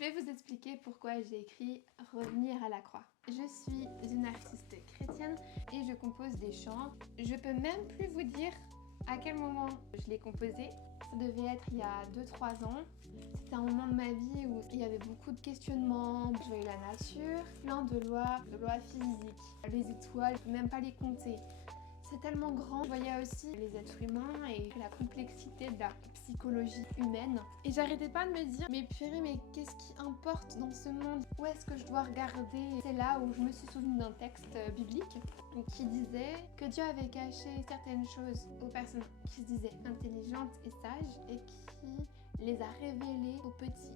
vais vous expliquer pourquoi j'ai écrit Revenir à la croix. Je suis une artiste chrétienne et je compose des chants. Je peux même plus vous dire à quel moment je l'ai composé. Ça devait être il y a 2-3 ans. C'était un moment de ma vie où il y avait beaucoup de questionnements. Je voyais la nature, plein de lois physiques. Les étoiles, je peux même pas les compter. C'est tellement grand. Je voyais aussi les êtres humains et la complexité de la psychologie humaine. Et j'arrêtais pas de me dire, mais purée, mais qu'est-ce qui importe dans ce monde? Où est-ce que je dois regarder? C'est là où je me suis souvenue d'un texte biblique qui disait que Dieu avait caché certaines choses aux personnes qui se disaient intelligentes et sages et qui les a révélées aux petits,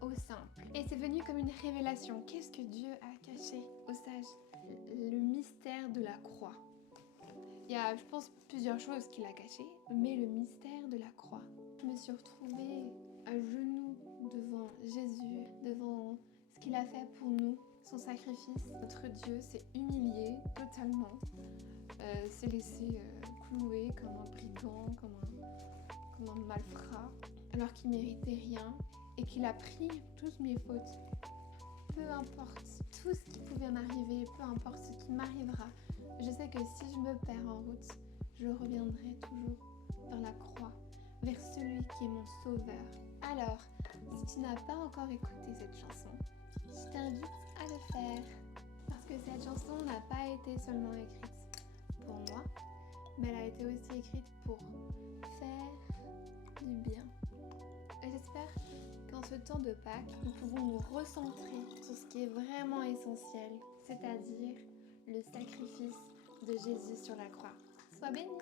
aux simples. Et c'est venu comme une révélation. Qu'est-ce que Dieu a caché aux sages? Le mystère de la croix. Il y a, je pense, plusieurs choses qu'il a cachées, mais le mystère de la croix. Je me suis retrouvée à genoux devant Jésus, devant ce qu'il a fait pour nous, son sacrifice. Notre Dieu s'est humilié totalement, s'est laissé clouer comme un brigand, comme un malfrat, alors qu'il méritait rien et qu'il a pris toutes mes fautes. Peu importe tout ce qui pouvait m'arriver, peu importe ce qui m'arrivera, je sais que si je me perds en route, je reviendrai toujours vers la croix, vers celui qui est mon sauveur. Alors, si tu n'as pas encore écouté cette chanson, je t'invite à le faire. Parce que cette chanson n'a pas été seulement écrite pour moi, mais elle a été aussi écrite pour faire du bien. Et j'espère qu'en ce temps de Pâques, nous pouvons nous recentrer sur ce qui est vraiment essentiel, c'est-à-dire le sacrifice de Jésus sur la croix. Sois béni!